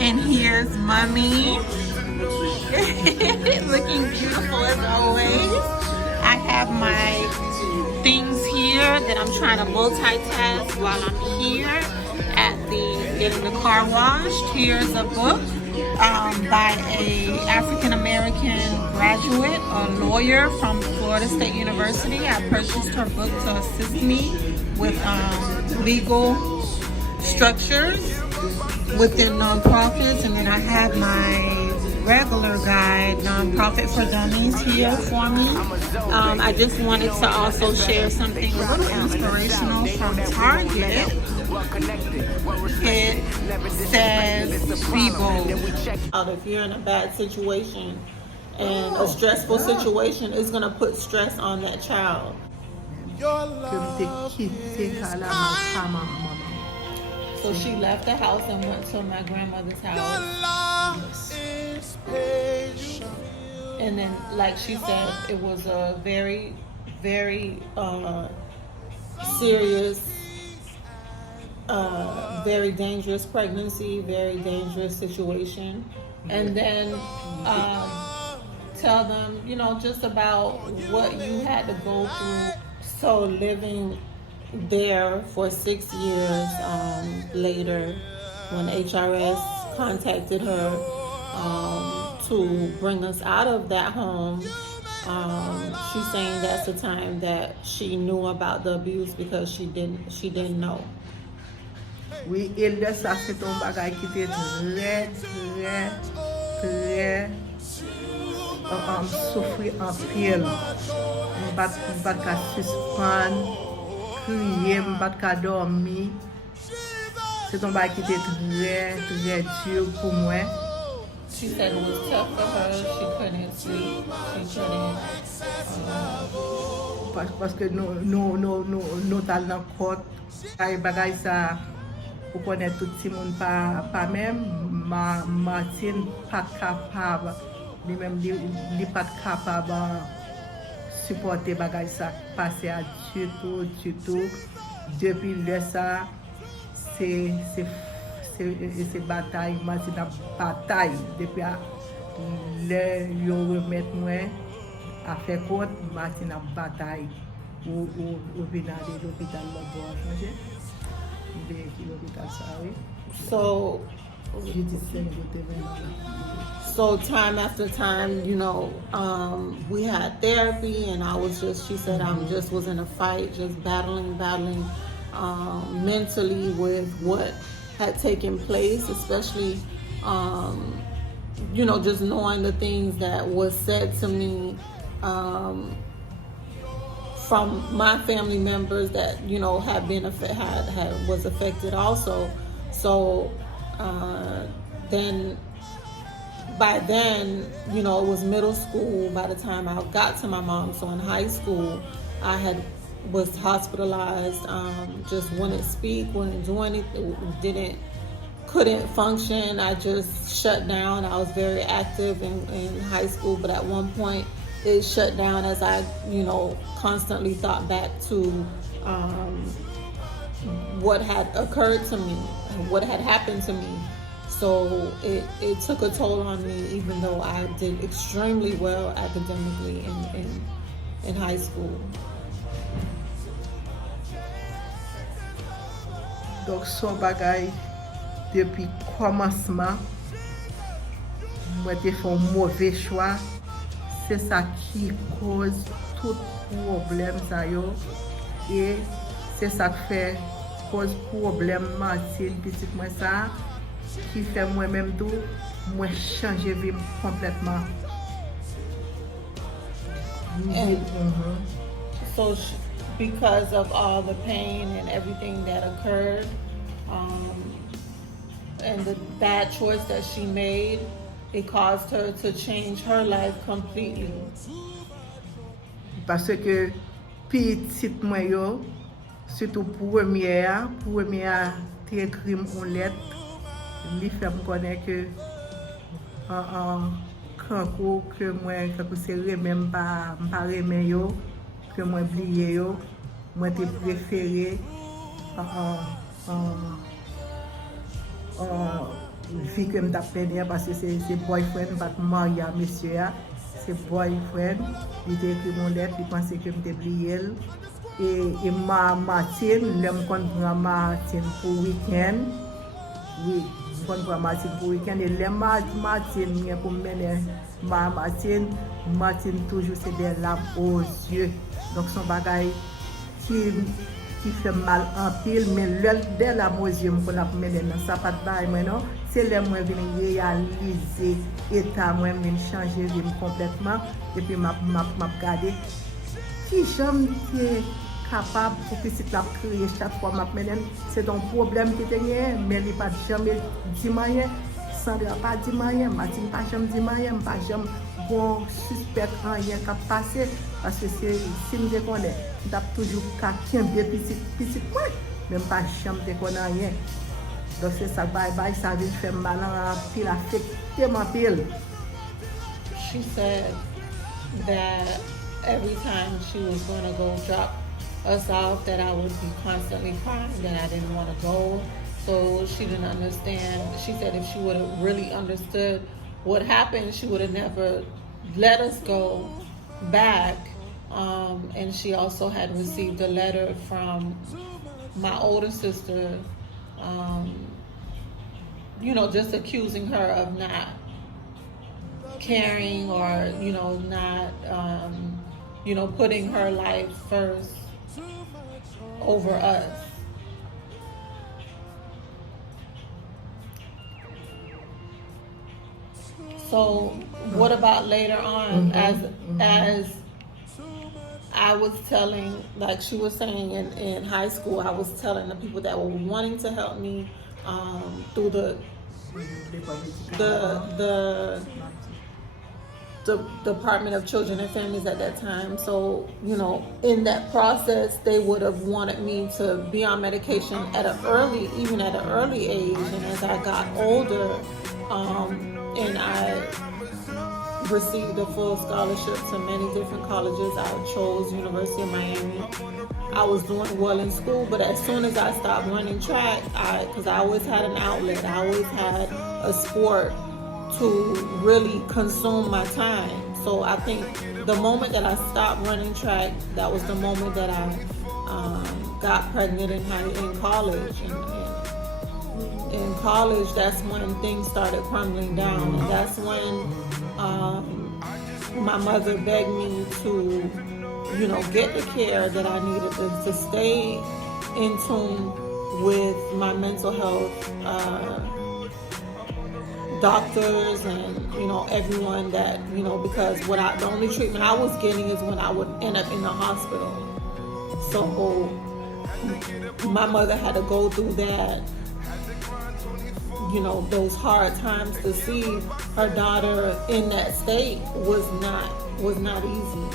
And here's mommy. Looking beautiful as always. I have my things here that I'm trying to multitask while I'm here at getting the car washed. Here's a book by a African American graduate, a lawyer from Florida State University. I purchased her book to assist me with legal structures within nonprofits, and then I have my regular guide, Nonprofit for Dummies, here for me. I just wanted to also share something a little inspirational from Target. It says, be bold. If you're in a bad situation and a stressful situation, it's going to put stress on that child. So she left the house and went to my grandmother's house. And then, like she said, it was a very, very serious, very dangerous pregnancy, very dangerous situation. And then tell them, just about what you had to go through. So living there for 6 years later, when HRS contacted her to bring us out of that home, she's saying that's the time that she knew about the abuse because she didn't know. Oui, Hilda, ça c'est un bagage qui était très souffrir en pile. Pas qu'à suspendre, crier, pas qu'à dormir. C'est un bagage qui était très dur pour moi. She said it was tough for her. She couldn't sleep. She couldn't. Parce que nous allons dans le côte. Les bagages ça, pour connaître tout le monde pas même. Martine pas capable. Lui-même, il pas capable de supporter les bagages ça. Passer à du tout. Depuis le ça, c'est bataille, Martine a bataille. Depuis le yo remettre moi à faire compte, Martine a bataille. Ou venir à l'hôpital So time after time, we had therapy, and I was she said I was in a fight, just battling mentally with what had taken place, especially, just knowing the things that was said to me from my family members that had been was affected also. So then by then it was middle school by the time I got to my mom. So in high school I was hospitalized, just wouldn't speak, wouldn't do anything, couldn't function. I just shut down. I was very active in high school, but at one point it shut down as I, constantly thought back to what had occurred to me, what had happened to me. So it took a toll on me, even though I did extremely well academically in high school. Donc son bagay depuis commencement, moi j'ai fait un mauvais choix. C'est ça qui cause tout problème ça yo, et c'est ça qui fait cause problème Martine petite moi ça qui fait moi-même tout moi changer vie complètement. So because of all the pain and everything that occurred, and the bad choice that she made, it caused her to change her life completely. Parce que petite moi yo, surtout première t'ai écrit une lettre, lui fait me connaître que quand que moi quand c'est même pas remet yo, que moi oublié yo, moi t'ai préféré vi ke m tap pene parce se boyfriend pat marye a monsieur ya, se boyfriend, li te ekri mon let, li pense ke m te bliyel. E Martine, lem kon pran Martine pou weekend. Oui, m kon pran Martine pou weekend. E lem Martine, mwen pou mene Martine toujou se de lam aux yeux. Donc son bagay qui fait mal en pile, mais dès la musique qu'on a mené dans ça pas de bail maintenant, c'est les moi venir réaliser état moi venir changer vie complètement et puis m'a regarder qui j'aime qui est capable pour que c'est la créer chaque fois m'a mené c'est un problème qui était mais il pas jamais dit rien Sandra pas dit rien Martine pas jamais dit rien pas jamais bon suspect rien qui a passé parce que si me connais d'ap toujours quelqu'un bien petit moi même pas jamais te connais rien donc c'est ça bye ça vient faire mal en pile affecter ma pile. She said that every time she was going to go drop us off that I would be constantly crying that I didn't want to go, so she didn't understand. She said if she would have really understood what happened, she would have never let us go back. And she also had received a letter from my older sister, just accusing her of not caring or, not, putting her life first over us. So what about later on, as I was telling, like she was saying in high school, I was telling the people that were wanting to help me through the Department of Children and Families at that time. So, in that process, they would have wanted me to be on medication even at an early age. And as I got older, and I received a full scholarship to many different colleges. I chose University of Miami. I was doing well in school, but as soon as I stopped running track, because I always had an outlet, I always had a sport to really consume my time. So I think the moment that I stopped running track, that was the moment that I got pregnant in college. And in college, that's when things started crumbling down. And that's when my mother begged me to, get the care that I needed to stay in tune with my mental health doctors and, everyone that, because the only treatment I was getting is when I would end up in the hospital. So my mother had to go through that, those hard times. To see her daughter in that state was not easy.